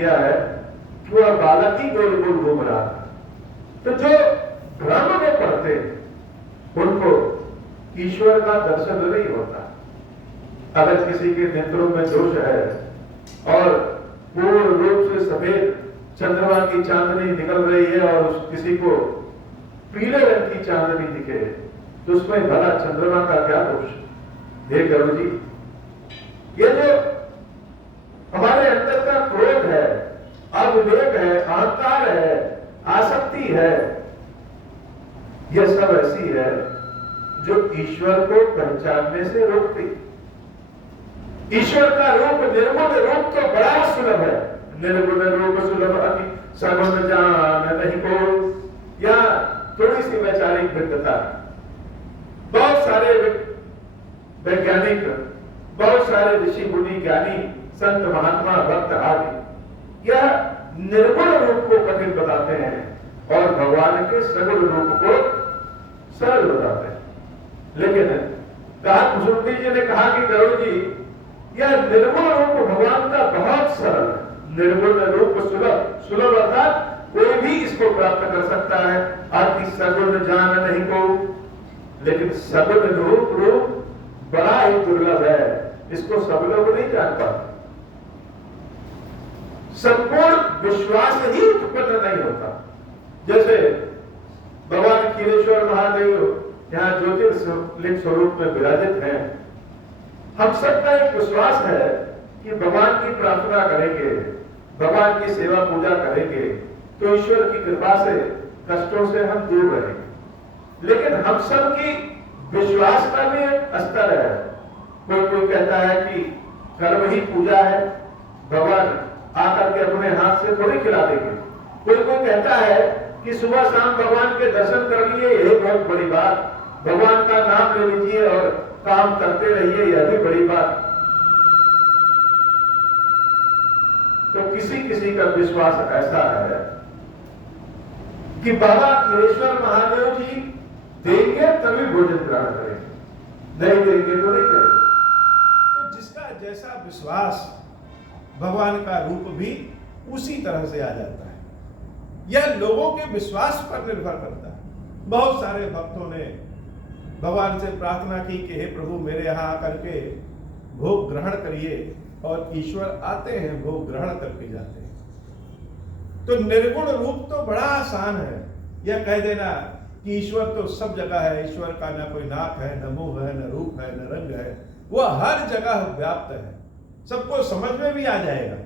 किया है कि वह बालक ही गोल गोल घूम रहा था। तो जो भ्रम में पड़ते उनको ईश्वर का दर्शन नहीं होता। अगर किसी के नेत्रों में दोष है और पूर्ण रूप से सफेद चंद्रमा की चांदनी निकल रही है और किसी को पीले रंग की चांदनी दिखे तो उसमें भला चंद्रमा का क्या दोष? हे गरुड़ जी, ये जो हमारे अंदर का क्रोध है, अविवेक है, अहंकार है, आसक्ति है, यह सब ऐसी है जो ईश्वर को पहचानने से रोकती। ईश्वर का रूप, निर्गुण रूप तो बड़ा सुलभ है। निर्गुण रूप सुलभ अति सगुण जान नहीं को। या थोड़ी सी वैचारिक भिन्नता। बहुत सारे वैज्ञानिक, बहुत सारे ऋषि मुनि, ज्ञानी, संत, महात्मा, भक्त आदि यह निर्गुण रूप को कठिन बताते हैं और भगवान के सगुण रूप को सरल बताते हैं। लेकिन कुसुंडी जी ने कहा कि गरुड़ जी, यह निर्गुण रूप भगवान का बहुत सरल है। निर्गुण रूप सुलभ, सुलभ अर्थात कोई भी इसको प्राप्त कर सकता है। अति सगुण जान नहीं को, लेकिन सगुण रूप बड़ा ही दुर्लभ है, इसको सब लोग नहीं जान पाते। संपूर्ण विश्वास ही उत्पन्न नहीं होता। जैसे भगवान क्षीरेश्वर महादेव यहाँ ज्योतिर्लिंग स्वरूप में विराजित हैं। हम सबका एक विश्वास है कि भगवान की प्रार्थना करेंगे, भगवान की सेवा पूजा करेंगे तो ईश्वर की कृपा से कष्टों से हम दूर रहेंगे। लेकिन हम सब की विश्वास का भी एक स्तर है। कोई कहता है कि कर्म ही पूजा है, भगवान आकर के अपने हाथ से थोड़ी खिला देंगे। कोई कहता है कि सुबह शाम भगवान के दर्शन कर लिए, यही बहुत बड़ी बात। भगवान का नाम ले लीजिए और काम करते रहिए, यह भी बड़ी बात। तो किसी किसी का विश्वास ऐसा है कि बाबा क्षीरेश्वर महादेव जी देंगे तभी भोजन ग्रहण करेंगे, नहीं देंगे तो नहीं करेंगे। तो जिसका जैसा विश्वास, भगवान का रूप भी उसी तरह से आ जाता है। यह लोगों के विश्वास पर निर्भर करता है। बहुत सारे भक्तों ने भगवान से प्रार्थना की कि हे प्रभु, मेरे यहाँ आकर के भोग ग्रहण करिए, और ईश्वर आते हैं, भोग ग्रहण करके जाते हैं। तो निर्गुण रूप तो बड़ा आसान है। यह कह देना कि ईश्वर तो सब जगह है, ईश्वर का ना कोई नाक है, न मुंह है, न रूप है, न रंग है, वह हर जगह व्याप्त है। सबको समझ में भी आ जाएगा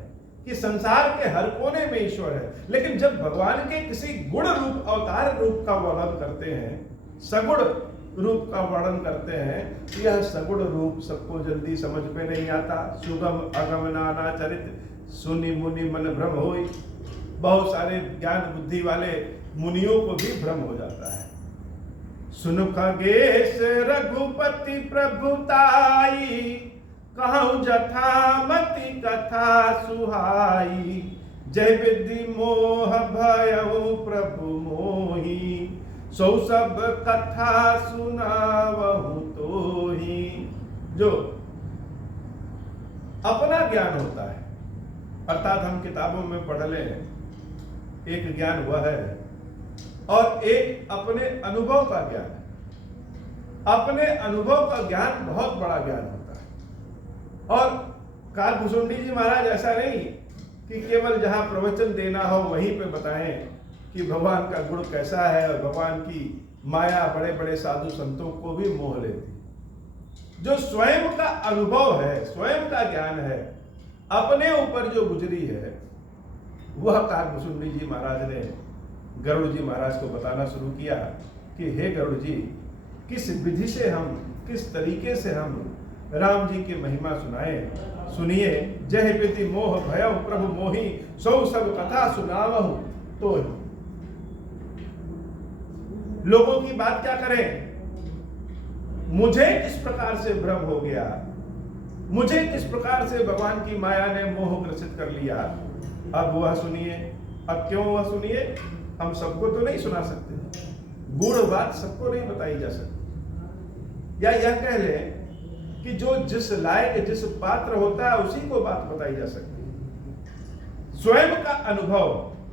कि संसार के हर कोने में ईश्वर है। लेकिन जब भगवान के किसी गुण रूप, अवतार रूप का वर्णन करते हैं, सगुण रूप का वर्णन करते हैं, तो यह सगुण रूप सबको जल्दी समझ में नहीं आता। सुगम अगम नाना चरित सुनि मुनि मन भ्रम होई। बहुत सारे ज्ञान बुद्धि वाले मुनियों को भी भ्रम हो जाता है। सुन खगेश रघुपति प्रभुताई, कहूँ जथामति कथा सुहाई। जय विधि मोह भयउ प्रभु मोही, सो सब कथा सुनावहु तोही। जो अपना ज्ञान होता है, अर्थात हम किताबों में पढ़ लें एक ज्ञान वह है, और एक अपने अनुभव का ज्ञान है। अपने अनुभव का ज्ञान बहुत बड़ा ज्ञान होता है। और कालभूषुंडी जी महाराज ऐसा नहीं कि केवल जहां प्रवचन देना हो वहीं पे बताएं कि भगवान का गुण कैसा है, और भगवान की माया बड़े बड़े साधु संतों को भी मोह लेती। जो स्वयं का अनुभव है, स्वयं का ज्ञान है, अपने ऊपर जो गुजरी है, वह कालभूषुंडी जी महाराज ने गरुड़ जी महाराज को बताना शुरू किया कि हे गरुड़ जी, किस विधि से हम, किस तरीके से हम राम जी की महिमा सुनिए। जय विधि मोह भय प्रभु मोही, सौ सब कथा सुनावहु तो। लोगों की बात क्या करें? मुझे किस प्रकार से भ्रम हो गया, मुझे किस प्रकार से भगवान की माया ने मोह ग्रसित कर लिया, अब वह सुनिए। अब क्यों वह सुनिए? हम सबको तो नहीं सुना सकते, गूढ़ बात सबको नहीं बताई जा सकती। या यह कह ले कि जो जिस लायक, जिस पात्र होता है, उसी को बात बताई जा सकती है। स्वयं का अनुभव,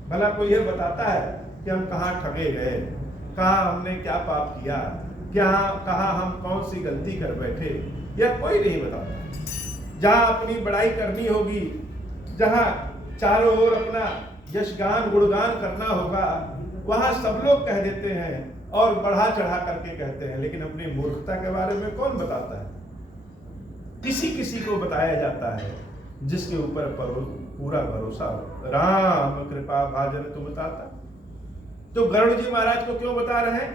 भला कोई यह बताता है कि हम कहाँ ठगे गए, कहाँ हमने क्या पाप किया, कहाँ हम कौन सी गलती कर बैठे, यह कोई नहीं बताता। जहाँ अपनी बड़ाई करनी होगी, जहाँ चारों ओर अपना यशगान गुणगान करना होगा, वहाँ सब लोग कह देते हैं और बढ़ा चढ़ा करके कहते हैं, लेकिन अपनी मूर्खता के बारे में कौन बताता है? किसी किसी को बताया जाता है जिसके ऊपर पूरा भरोसा हो। राम कृपा भाजन तुम बताता। तो गरुड़ जी महाराज को क्यों बता रहे हैं?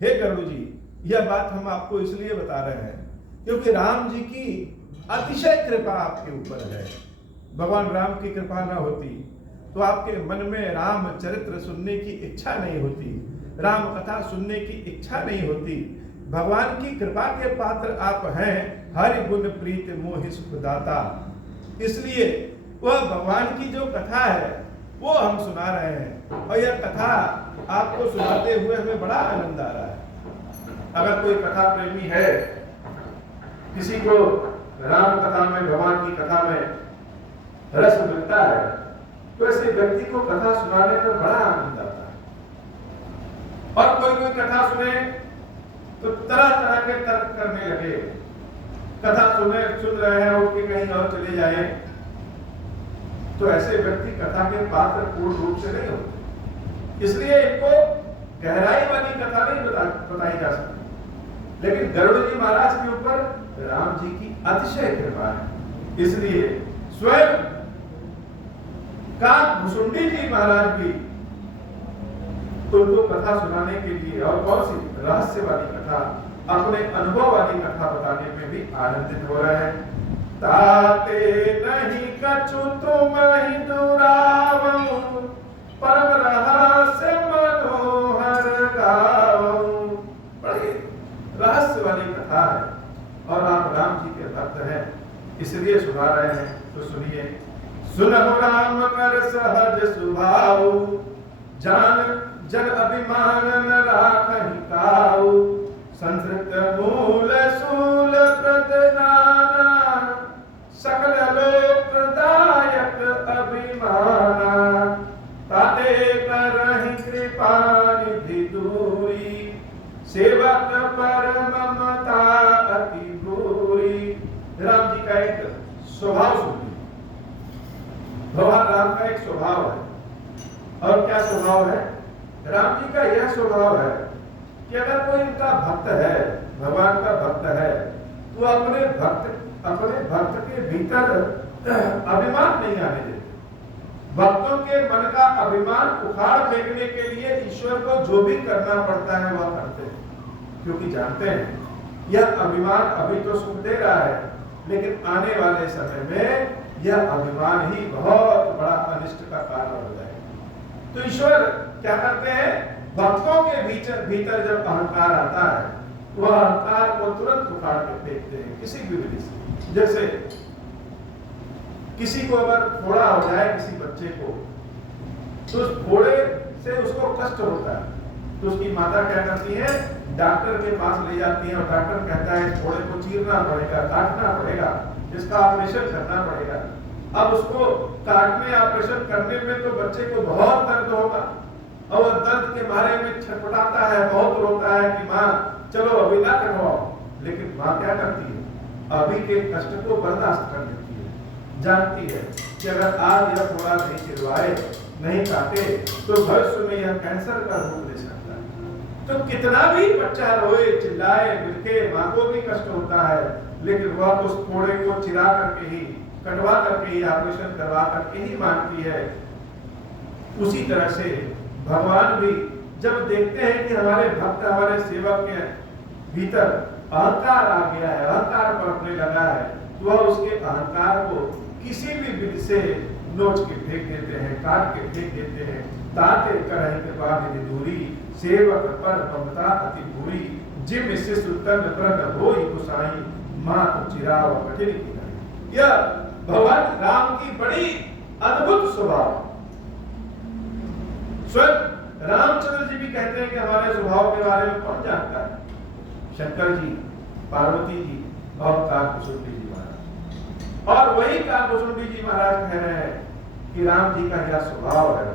हे गरुड़ जी, यह बात हम आपको इसलिए बता रहे हैं क्योंकि राम जी की अतिशय कृपा आपके ऊपर है। भगवान राम की कृपा ना होती तो आपके मन में राम चरित्र सुनने की इच्छा नहीं होती, राम कथा सुनने की इच्छा नहीं होती। भगवान की कृपा के पात्र आप हैं, हरि गुण प्रीत मोहि सुख दाता। इसलिए वह भगवान की जो कथा है वो हम सुना रहे हैं, और यह कथा आपको सुनाते हुए हमें बड़ा आनंद आ रहा है। अगर कोई कथा प्रेमी है, किसी को राम कथा में, भगवान की कथा में रस मिलता है, तो ऐसे व्यक्ति को कथा सुनाने पर बड़ा आनंद आता है। और कोई कथा सुने तो तरह तरह के तर्क करने लगे। कथा सुन रहे हैं, उठ के कहीं और चले जाए, तो ऐसे व्यक्ति कथा के पात्र पूर्ण रूप से नहीं होते। इसलिए इनको गहराई वाली कथा नहीं बताई जा सकती। लेकिन गरुड़ जी महाराज के ऊपर राम जी की अतिशय कृपा है, इसलिए स्वयं काकभुसुंडी जी महाराज भी उनको कथा सुनाने के लिए, और कौन सी रहस्य वाली कथा, अपने अनुभव वाली कथा बताने में भी आनंदित हो रहे हैं। ताते नहीं कछु तुम ही दुरावो, परम रहस्य मनोहर गावो। बड़ी रहस्य वाली कथा है और आप राम जी के भक्त हैं, इसलिए सुना रहे हैं। तो सुनिए। सुनहु राम कर सहज सुभाव, जान जन अभिमान न राखहि काऊ। संस्कृत मूल सूल प्रदनाना, सकल लोक प्रदायक अभिमाना। ताते करहि कृपा निधि दूरी, सेवक पर ममता अति भूरी। राम जी का एक स्वभाव सुनिए। भगवान राम का एक स्वभाव है, और क्या स्वभाव है? राम जी का यह स्वभाव है कि अगर कोई उनका भक्त है, भगवान का भक्त है, तो अपने भक्त के भीतर अभिमान नहीं आने देते। भक्तों के मन का अभिमान उखाड़ फेंकने के लिए ईश्वर को जो भी करना पड़ता है वह करते हैं, क्योंकि जानते हैं यह अभिमान अभी तो सुख दे रहा है, लेकिन आने वाले समय में यह अभिमान ही बहुत बड़ा अनिष्ट का कारण हो जाएगा। तो ईश्वर क्या करते हैं? भक्तों के भीतर जब अहंकार आता है, वह अहंकार को तुरंत उखाड़ के फेंकते हैं किसी भी विधि से। जैसे किसी को अगर फोड़ा हो जाए, किसी बच्चे को, तो उस फोड़े से उसको कष्ट होता है, तो उसकी माता क्या करती है? डॉक्टर के पास ले जाती है, और डॉक्टर कहता है इस फोड़े को चीरना पड़ेगा, काटना पड़ेगा, इसका ऑपरेशन करना पड़ेगा। अब उसको काटने, ऑपरेशन करने में तो बच्चे को बहुत दर्द होगा, और वह दर्द के बारे में छटपटाता है, बहुत रोता है कि माँ चलो अभी ना करवाओ। लेकिन माँ क्या करती है? अभी के कष्ट को बर्दाश्त कर लेती है, जानती है कि अगर आज यह फोड़ा नहीं चिरवाए, नहीं काटे, तो भविष्य में यह कैंसर का रूप ले सकता है। तो कितना भी बच्चा रोए, चिल्लाए, बिलखे, माँ को भी कष्ट होता है, लेकिन वह उस फोड़े को चिरा करके ही, कटवा करके ही, ऑपरेशन करवा करके ही मानती है। उसी तरह से भगवान भी जब देखते हैं कि हमारे भक्त, हमारे सेवक के भीतर अहंकार आ गया है, अहंकार पनपने लगा है, तो वह उसके अहंकार को किसी भी विधि से नोच के फेंक देते हैं, काट के फेंक देते हैं। ताते करहि कृपा निधि दूरी, सेवक पर ममता अति भूरी। जिम शिष्य उत्तम प्रण होई गोसाई, मात चिराव कठिन की। यह भगवान राम की बड़ी अद्भुत स्वभाव। स्वयं रामचंद्र जी भी कहते हैं कि हमारे स्वभाव के बारे में कौन जानता है? शंकर जी, पार्वती जी और काकभुसुंडी जी महाराज। और वही काकभुसुंडी जी महाराज कह रहे हैं कि राम जी का यह स्वभाव है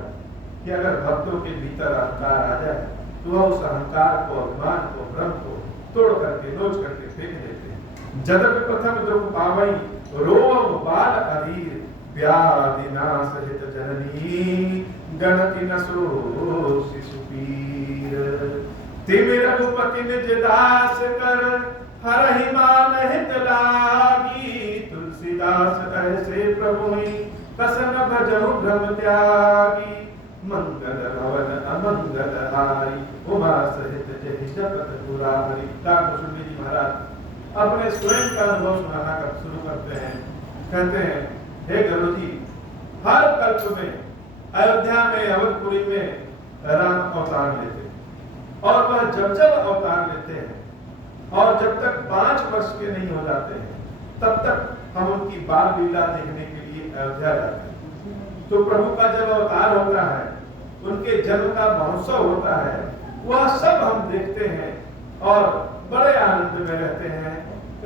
कि अगर भक्तों के भीतर अहंकार आ जाए तो वह उस अहंकार को, अभिमान को, भ्रम को तोड़ करके, नोच करके फेंक देते हैं। जदप प्रथम दुख पावई रोम बाल अधीर व्याधि नाश हित जननी गणति न सो शिशु पीर तिमिर रघुपति निज दास कर हरहि मान हित लागी तुलसीदास ऐसे प्रभु प्रसन्न भजहु भ्रम त्यागी मंगल भवन अमंगल हारी उमा सहित जहि जपत पुरारी। ठाकुर जी महाराज अपने स्वयं का अनुभव सुनाना शुरू करते हैं। कहते हैं, हे गुरु जी, हर कल्प में अयोध्या में, अवधपुरी में राम अवतार लेते हैं और वह जब जब अवतार लेते हैं और जब तक 5 वर्ष के नहीं हो जाते हैं तब तक हम उनकी बाल लीला देखने के लिए अयोध्या जाते हैं। तो प्रभु का जब अवतार होता है, उनके जन्म का महोत्सव होता है, वह सब हम देखते हैं और बड़े आनंद में रहते हैं।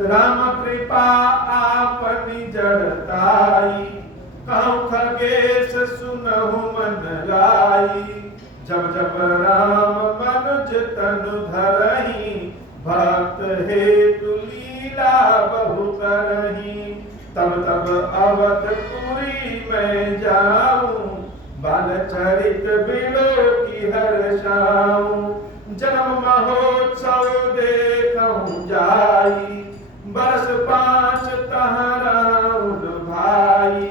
राम कृपा आपनी जड़ताई कहूँ खगेश सुनहु मन लाई जब जब राम मनुज तनु धरहि भक्त हेतु लीला बहु करहि तब तब अवधपुरी में जाऊं बाल चरित बिलो की हर्षाऊं जन्म महोत्सव देखूं जाई बरस 5 तहराउन भाई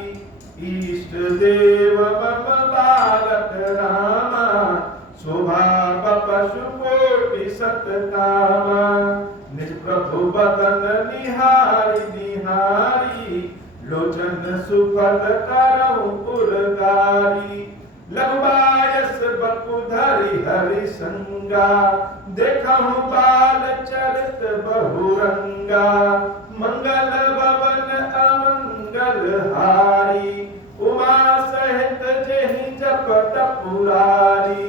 इष्ट देव मम बालक रामा शोभा पशु कोटि सतकामा निज प्रभु बदन निहारी निहारी लोचन सुफल करऊं उर्गारी लंबायस बपुधरि हरि संगा देखहु बाल चरित बहुरंगा मंगल भवन अमंगल हारी उमा सहित जेहि जपत पुरारी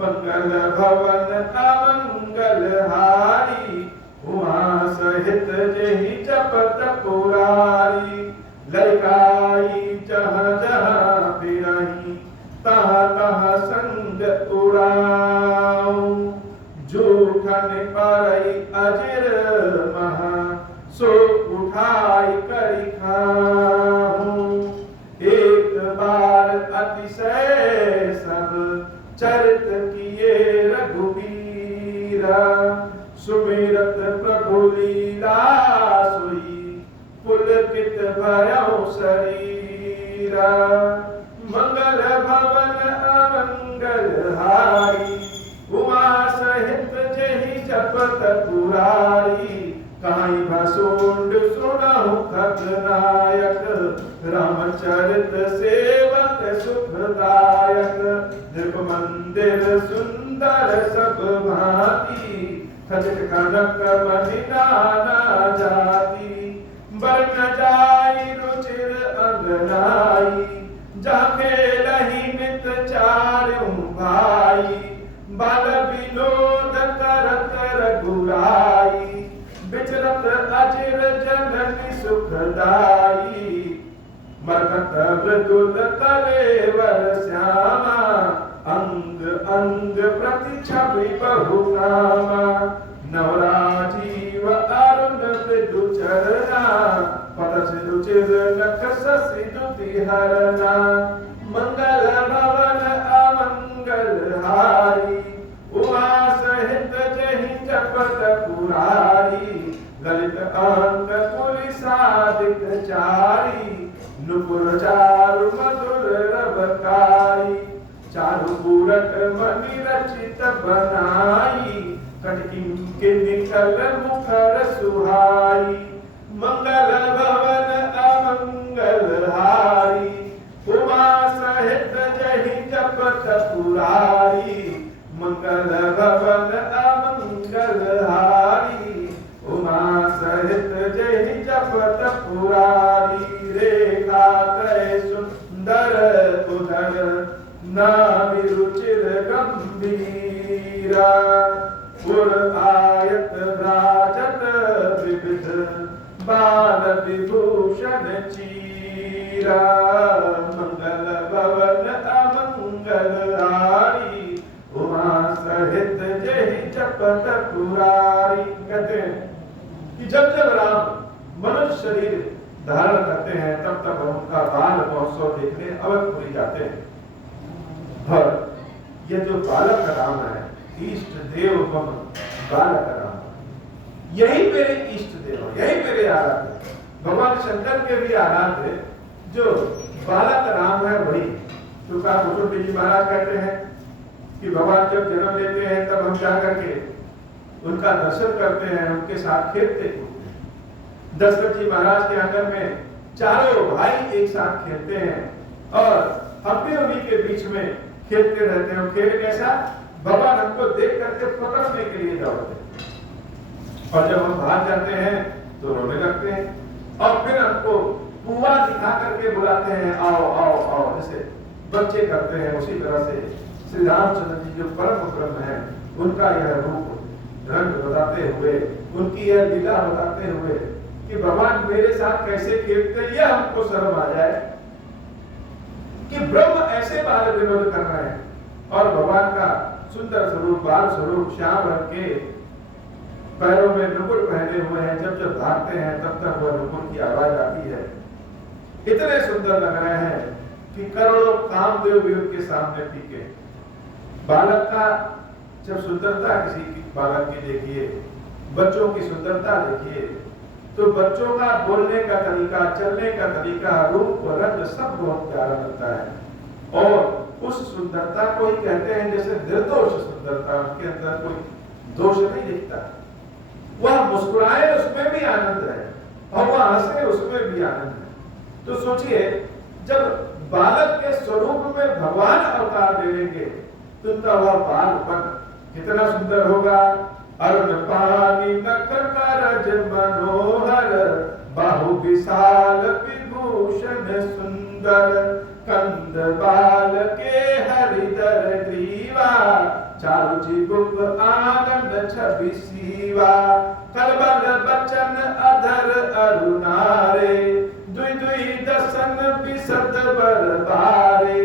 मंगल भवन अमंगल हारी उमा सहित जेहि जपत पुरारी लड़काई जहाँ जहाँ फिरही तहाँ तहाँ संग उड़ाऊं जूठन परई अजिर महा सो उठाई करी खाऊं एक बार अतिशय सब चरित किए रघुवीरा सुमिरत प्रभु लीला सोई पुलकित भयउ शरीरा मंगल भवन अमंगल हारी उमा सहित जेहि जपत पुरारी काई भसुंड सुनहु खगनायक रामचरित सेवक सुखदायक दीप मंदिर सुंदर सब भांति खचित कनक मणि नाना जाति बरन जाई रुचिर अंगनाई जाके लही नित चार्यों भाई बाल विनोद करत रघुराई बिचरत अजिर जननी सुखदाई मरकत मृदुल कलेवर श्यामा अंग अंग प्रति छवि बहुनामा नवराजीव अरुण मृदु चरना पतस रुचिर नख शशि दुति हरना मंगल भवन अमंगल हारी उमा सहित जेहि जपत पुरारी ललित अंग पुलिसादिक चारी नुपुर चारु मधुर रवकारी चारु पूरक मणि रचित बनाई कटकी के निकल मुखर सुहाई मंगल भवन अमंगल हारी उमा सहित जेहि जपत पुरारी मंगल भवन अमंगल हारी उमा सहित जेहि जपत पुरारी रेखा तय सुंदर उदर नाभि रुचिर गंभीरा पुर आयत राजत विविध बाल विभूषण ची वीरा मंगल भवन अमंगल हारी उमा सहित जय जपत पुरारी। कहते हैं कि जब जब राम मनुष्य शरीर धारण करते हैं तब तक हम उनका बाल महोत्सव देखने अवधपुरी जाते हैं। और ये जो बालक राम है, इष्ट देव मम बालक राम, यही मेरे इष्ट देव, यही मेरे आराध्य, भगवान शंकर के भी आराध्य जो बालक राम है वही। तुलसीदास भुजबल जी महाराज कहते हैं कि भगवान जब जन्म लेते हैं तब हम जाकर के उनका दर्शन करते हैं, उनके साथ खेलते हैं। दशरथ जी महाराज के आंगन में चारों भाई एक साथ खेलते हैं और हम भी उन्हीं के बीच में खेलते रहते हैं। खेल कैसा, भगवान हमको देख करके पकड़ने के लिए दौड़ते हैं और जब हम भाग जाते हैं तो रोने लगते हैं और फिर हमको पुआ दिखा करके बुलाते हैं, आओ आओ आओ, जैसे बच्चे करते हैं। उसी तरह से श्री रामचंद्र जी जो परम ब्रह्म है, उनका यह रूप रंग बताते हुए, उनकी यह लीला बताते हुए कि भगवान मेरे साथ कैसे खेलते हैं, यह हमको शर्म आ जाए कि ब्रह्म ऐसे बाल विनोद कर रहे हैं। और भगवान का सुंदर स्वरूप, बाल स्वरूप, श्याम रंग के, पैरों में नुपुर पहने हुए हैं, जब जब भागते हैं तब तक वह नुपुर की आवाज आती है। इतने सुंदर लग रहे हैं कि करोड़ों कामदेव भी उनके सामने फीके। बालक का जब सुंदरता किसी की बालक की देखिए, बच्चों की सुंदरता देखिए, तो बच्चों का बोलने का तरीका, चलने का तरीका, रूप रंग सब बहुत प्यारा लगता है। और उस सुंदरता को ही कहते हैं जैसे निर्दोष सुंदरता, उसके अंदर कोई दोष नहीं दिखता। वह मुस्कुराए उसमें भी आनंद है और वह हंसे उसमें भी आनंद है। तो सोचिए जब बालक के स्वरूप में भगवान अवतार ले लेंगे तो उनका वह बालपन कितना सुंदर होगा। अरुण पानी नख करज मनोहर, बाहु विशाल विभूषण सुंदर, कंद बाल के हरिदर ग्रीवा, चारु चिबुक आनंद छवि सीवा, कलबल बचन अधर अरुणारे, दुई दुई दसन बिसद बरबारे,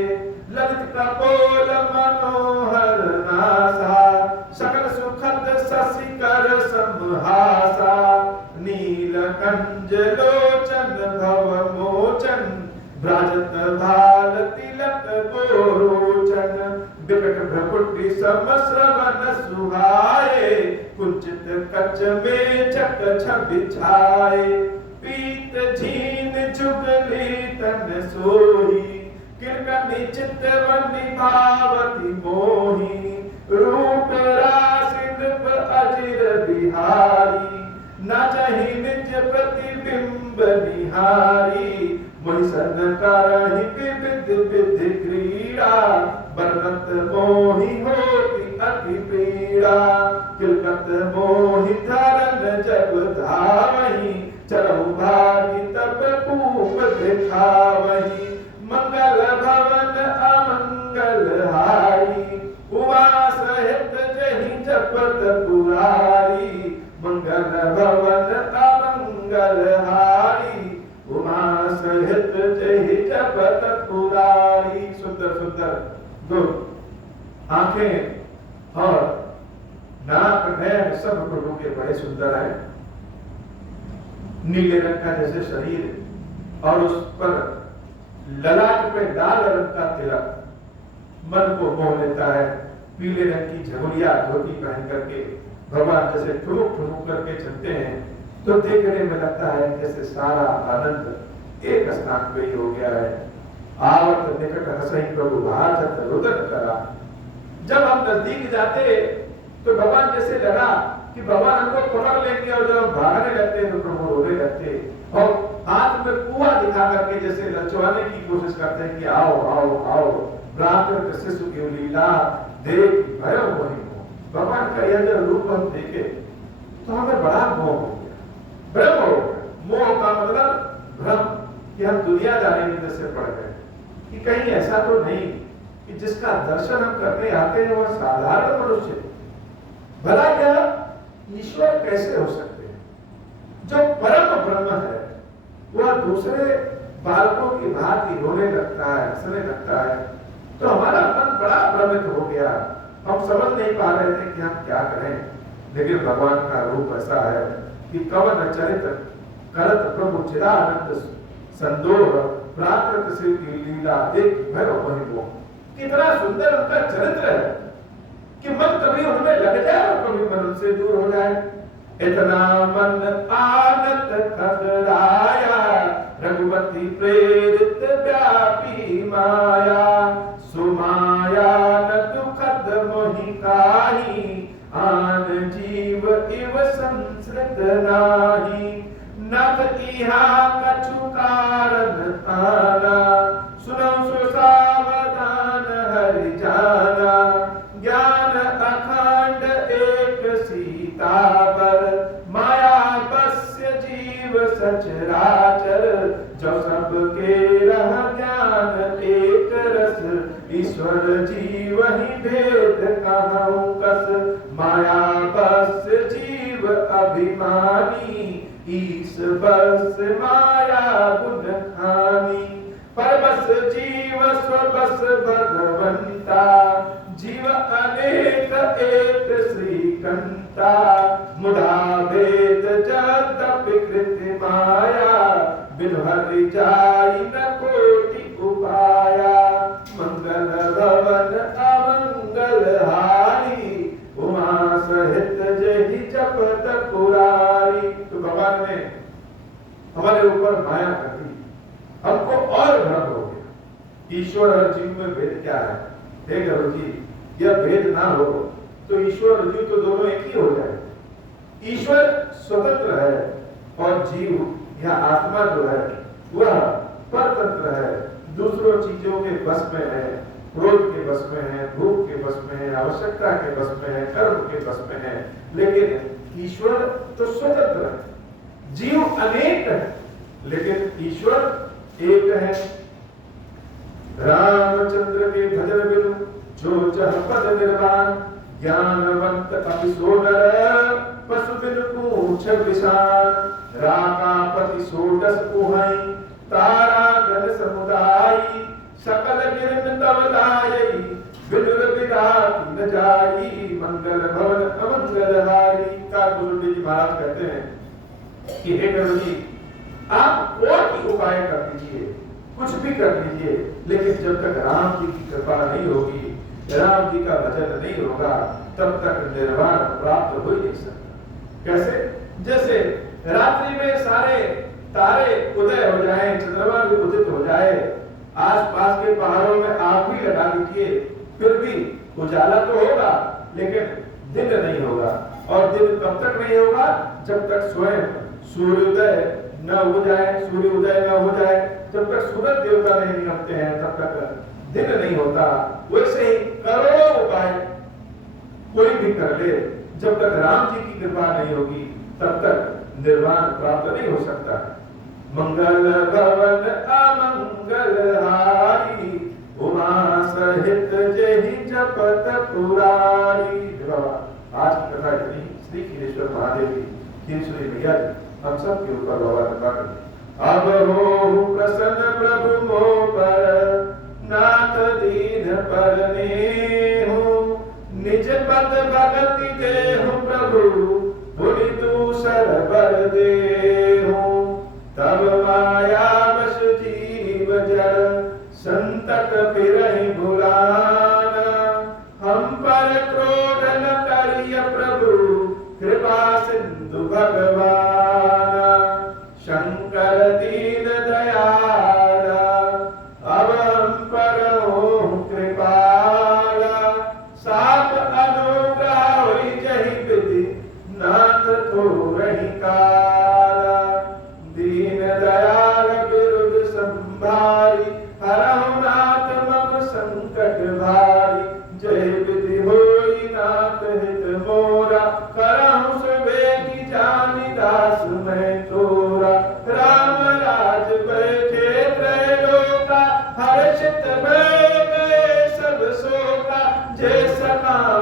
ललित कपोल मनोहर नासा, सकल सुखद शशिकर संहासा, नीलकंज लोचन भव मोचन, ब्राजत भाल तिलक गोरोचन, बिकट भ्रकुटी सम श्रवण सुहाए, कुंचित कच में चक छवि छाए, पीत झीन जुगली तन सोही, किरकनी चितवनी भावती मोही, रूप राशि नृप अजिर बिहारी, न चाही निज प्रतिबिंब निहारी, मोहिसन करहि विविध विधि क्रीड़ा, बरनत मोहि होती अति पीड़ा, किलकत मोहि धरन जब धावहि, चरहु भागी तब पूप दिखावहि, मंगल भवन अमंगल हारी, उवास हित जहि जपत पुरारी, मंगल भवन अमंगल हारी, उमा सहित जहि जपत पुरारी। सुंदर सुंदर दो आंखें और नाक नयन सब प्रभु के बड़े सुंदर हैं। नीले रंग का जैसे शरीर और उस पर ललाट पे लाल रंग का तिलक मन को मोह लेता है। पीले रंग की झगुलिया धोती पहन करके भगवान जैसे ठुमुक ठुमुक करके चलते हैं तो देखने में लगता है जैसे सारा आनंद एक स्थान पे ही हो गया है। आवत निकट हसई प्रभु भाजत रुदन करा। जब हम नजदीक जाते तो भगवान जैसे लगा कि भगवान हमको पकड़ लेंगे और जब हम भागने लगते तो प्रभु रोने लगते और हाथ में कुआ दिखा करके जैसे लचवाने की कोशिश करते हैं कि आओ आओ आओ ब्राह्मण शिशु की लीला देख भय वही हो। भगवान का यह जब रूप हम देखे तो हमें बड़ा मोह हो गया, भ्रम हो गया। मोह का मतलब भ्रम कि हम दुनियादारी में से पड़ गए कि कहीं ऐसा तो नहीं कि जिसका दर्शन हम करने आते हैं वह साधारण मनुष्य भला क्या ईश्वर कैसे हो सकते हैं। जो परम ब्रह्म है वह दूसरे बालकों की भांति रोने लगता है, हंसने लगता है, तो हमारा मन बड़ा भ्रमित हो गया। हम समझ नहीं पा रहे थे कि हम क्या करें। लेकिन भगवान का रूप ऐसा है कि कवन चरित करत प्रभु चिदानंद संदोह प्राकृत से की लीला देख भैरव महिमो। कितना सुंदर उनका चरित्र है कि मन कभी उनमें लग जाए और कभी मन उनसे दूर हो जाए। इतना मन आनंद खगड़ाया रघुपति प्रेरित व्यापी माया, सुमाया न दुखद मोहि काहि, आन जीव इव संसृत नाही। नख इहा कछु कारण आना, सुनो सो सावधान हरि जाना। ज्ञान अखंड एक सीतावर, माया बस्य जीव सचराचर। जो सबके रह ज्ञान एक रस, ईश्वर जीव ही भेद कहूँ कस। माया बस्य जीव अभिमानी, ईश बस माया गुण खानी। परबस जीव स्वबस भगवंता, जीव अनेक एक श्रीकंता। मुदा भेद जगत कृति माया, बिनु हरि जाई न कोटि उपाया। मंगल भवन अमंगल हारी, उमा सहित जेहि जपत पुरारी। तो भगवान ने हमारे ऊपर माया कर दी, हमको और भ्रम हो गया। ईश्वर और जीव में भेद क्या है? हे गुरु जी, यह भेद ना हो तो ईश्वर और जीव तो दोनों एक ही हो जाए। ईश्वर स्वतंत्र है और जीव या आत्मा जो है वह परतंत्र है, दूसरों चीजों के बस में है। क्रोध के बस में है, भूख के बस में है, आवश्यकता के बस में है, कर्म के बस में है। लेकिन ईश्वर तो स्वतंत्र है। जीव अनेक है लेकिन ईश्वर एक है। रामचंद्र के भजन बिनु जो चह पद निर्वाण, ज्ञानवंत अपि सो नर, पशु बिनु पूछ विषाण। राकापति सोडस उहाई, तारा गण समुदायी। सकल किरण तव लायई, विदुर विदाति न जाई। मंगल भवन अमंगल हारी। का गुरुदेव जी महाराज कहते हैं कि हे गुरु जी, आप कोई उपाय कर दीजिए, कुछ भी कर लीजिए, लेकिन जब तक राम जी की कृपा नहीं होगी, राम जी का भजन नहीं होगा, तब तक निर्वाण प्राप्त हो ही नहीं सकता। कैसे? जैसे रात्रि में सारे तारे उदय हो जाएं, चंद्रमा भी उदित हो जाए, आसपास के पहाड़ों में आग भी लगा दीजिए, फिर भी उजाला तो होगा लेकिन दिन नहीं होगा। और दिन कब तक नहीं होगा? जब तक स्वयं सूर्योदय न हो जाए, सूर्य उदय न हो जाए, जब तक सूरज देवता नहीं निकलते हैं तब तक दिन नहीं होता। वैसे ही करोड़ों उपाय कोई भी कर ले, जब तक राम जी की कृपा नहीं होगी तब तक निर्वाण प्राप्त नहीं हो सकता। मंगल भवन अमंगल हारी, उमा सहित जेहि जपत पुरारी। आज की कथा इतनी। श्री खीरेश्वर महादेव की, खीरेश्वरी मैया जी हम सब के ऊपर बाबा कृपा करें। अब हो प्रसन्न प्रभु मोह पर, नाथ दीन परने हो। निज पद भगति देहु प्रभु, पुनि दूसर बर देहु। तब माया वश जीव जड़, संतक फिरहि